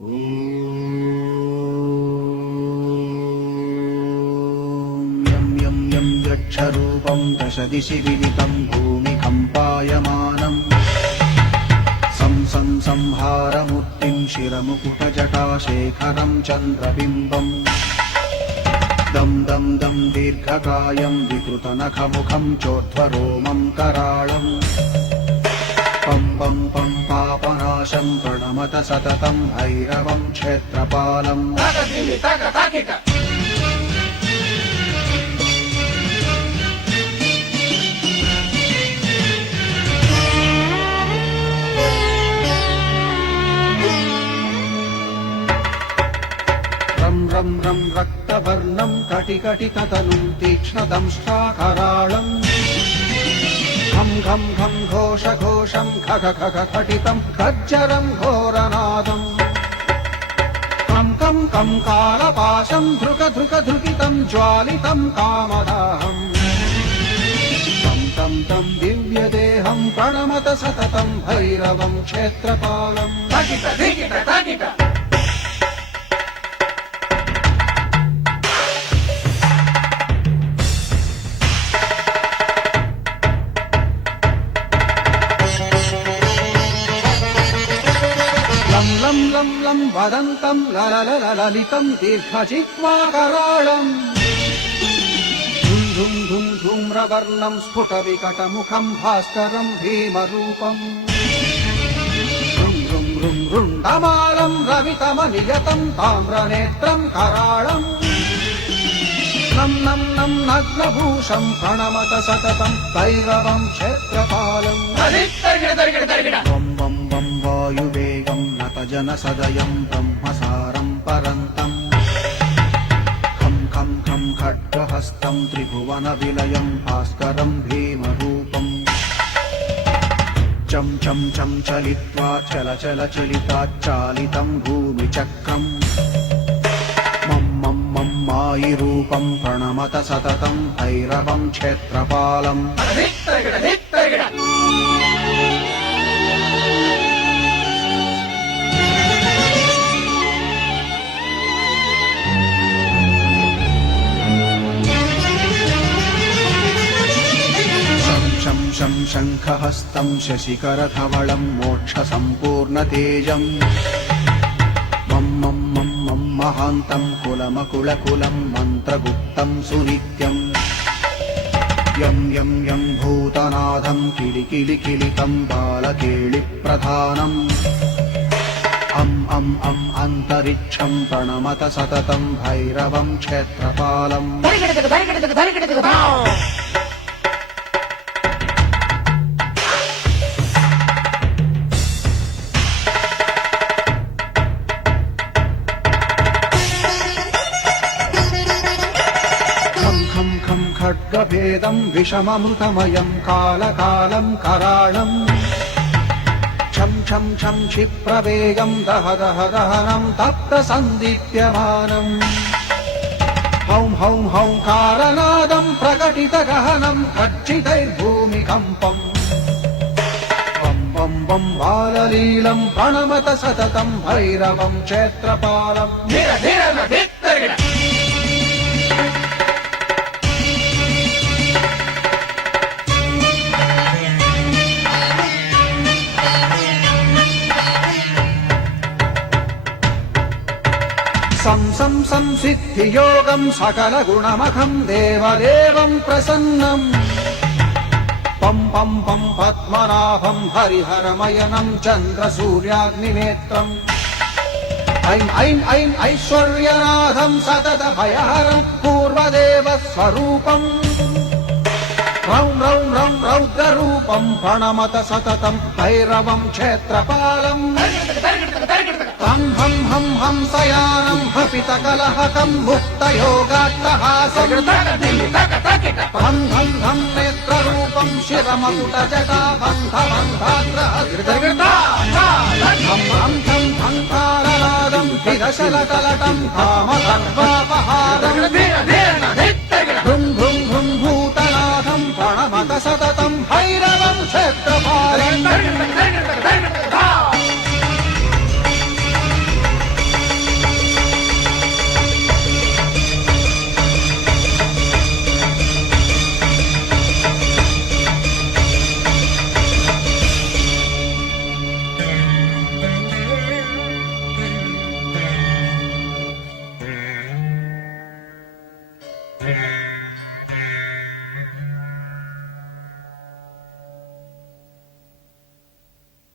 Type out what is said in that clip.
यं यं यं यक्षरूपं दशदिशि विदितं भूमिकम्पायमानम् सं संहारमूर्तिं शिरमुकुटजटाशेखरं चन्द्रबिम्बम् दं दं दं दीर्घकायं विकृतनखमुखं चोर्ध्वरोमं कराळम् पं पं पं पापनाशं प्रणमत सततं भैरवं क्षेत्रपालम् रं रं रं रक्तवर्णं कटिकटिततनुं तीक्ष्णदंष्ट्राकराळम् घं घं घं घोषघोषं खग खग खटितं खज्जरं घोरनादम् कं कं कं कालपाशं धृक धृक धृकितं ज्वालितं कामदाहम् तं तं तं दिव्यदेहं प्रणमत सततं भैरवं क्षेत्रपालम् लं लं लं लं वदन्तं ललितं दीर्घजिह्वाकराळम् धुं धुं धुं धूम्रवर्णं स्फुटविकटमुखं भास्करं भीमरूपम् ऋं ऋं ऋं रुण्डमालं रवितमनियतं ताम्रनेत्रं कराळम् नं नं नं नग्नभूषं प्रणमत सततं भैरवं क्षेत्रपालम् वं वं वं वायुवेगं नतजनसदयं ब्रह्मसारं परन्तम् खं खं खं खड्गहस्तं त्रिभुवनविलयं भास्करं भीमरूपम् चं चं चं चलित्वा चल चल चलिताच्चालितं भूमिचक्रम् मं मं मं मायिरूपं प्रणमत सततं भैरवं क्षेत्रपालम् शं शं शङ्खहस्तं शशिकरधवलं मोक्षसम्पूर्णतेजम् मं मं मं मं महान्तं कुलमकुलकुलं मन्त्रगुप्तं सुनित्यम् यं यं यं भूतनाथं किलिकिलिकिलितं बालकेलिप्रधानम् अं अं अं अन्तरिक्षं प्रणमत सततं भैरवं क्षेत्रपालम् खड्गभेदं विषममृतमयं कालकालं कराळम् छं छं छं क्षिप्रवेगं दह दह दहनं तप्तसन्दीप्यमानम् हौं हौं हौं कारनादं प्रकटितगहनं खच्चितैर्भूमिकम्पम् वं वं वं बाललीलं प्रणमत सततं भैरवं क्षेत्रपालम् संसिद्धियोगं सकलगुणमखं देवदेवं प्रसन्नम् पं पं पं पद्मनाभं हरिहरमयनं चन्द्रसूर्याग्निनेत्रम् ऐं ऐं ऐं ऐश्वर्यनाथं सततभयहरं पूर्वदेवस्वरूपम् रौं रौं रौं रौद्ररूपं प्रणमत सततं भैरवं क्षेत्रपालम् हं हं हं हंसयानं हपितकलहकं मुक्तयोगाट्टहासम् हं हं हं नेत्ररूपं शिरमकुटजटाबन्धबन्धाग्रहं हं हं हंकारनादं विदशलकलटं कामकर्वापहारम् भृं भृं भृं भूतनाथं प्रणमत सततं भैरवं क्षेत्रपालम् Bye.